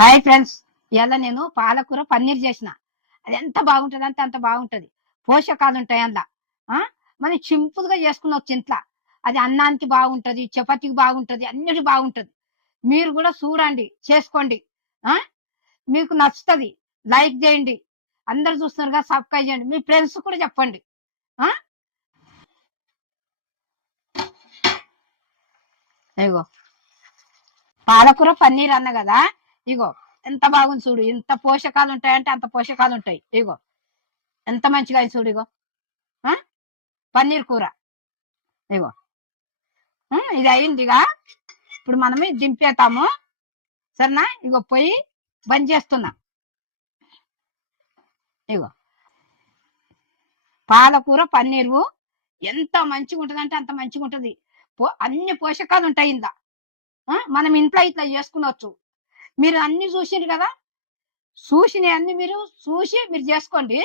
Hi friends. ఇలా నేను పాలకూర పన్నీర్ చేసిన. అది ఎంత బాగుంటుంది అంటే అంత బాగుంటది. పోషకాలు ఉంటాయి అందులో. ఆ మనం సింపుల్ గా చేసుకున్నవచ్చు ఇంట్లో. అది అన్నానికి బాగుంటది, చపాతీకి బాగుంటది, అన్నిటి బాగుంటది. మీరు కూడా చూడండి, చేసుకోండి. ఆ మీకు నచ్చుతుంది. లైక్ చేయండి. అందరు చూస్తున్నారుగా, సబ్స్క్రైబ్ చేయండి. మీ ఫ్రెండ్స్ కూడా చెప్పండి. ఆ ఇగో పాలకూర పన్నీర్ అన్న కదా. ఇగో ఎంత బాగుంది చూడు. ఎంత పోషకాలు ఉంటాయంటే అంత పోషకాలు ఉంటాయి. ఇగో ఎంత మంచిగా అయింది చూడు. ఇగో ఆ పన్నీర్ కూర. ఇగో ఇది అయిందిగా. ఇప్పుడు మనం ఇది దింపేతాము. సరేనా? ఇగో పొయ్యి బంద్ చేస్తున్నా. ఇగో పాలకూర పన్నీరు ఎంత మంచిగా ఉంటుంది అంటే అంత మంచిగా ఉంటుంది. అన్ని పోషకాలు ఉంటాయి ఇందా. మనం ఇంట్లో ఇట్లా చేసుకునవచ్చు. మీరు అన్ని చూసిండ్రు కదా. చూసినవి అన్ని మీరు చూసి మీరు చేసుకోండి.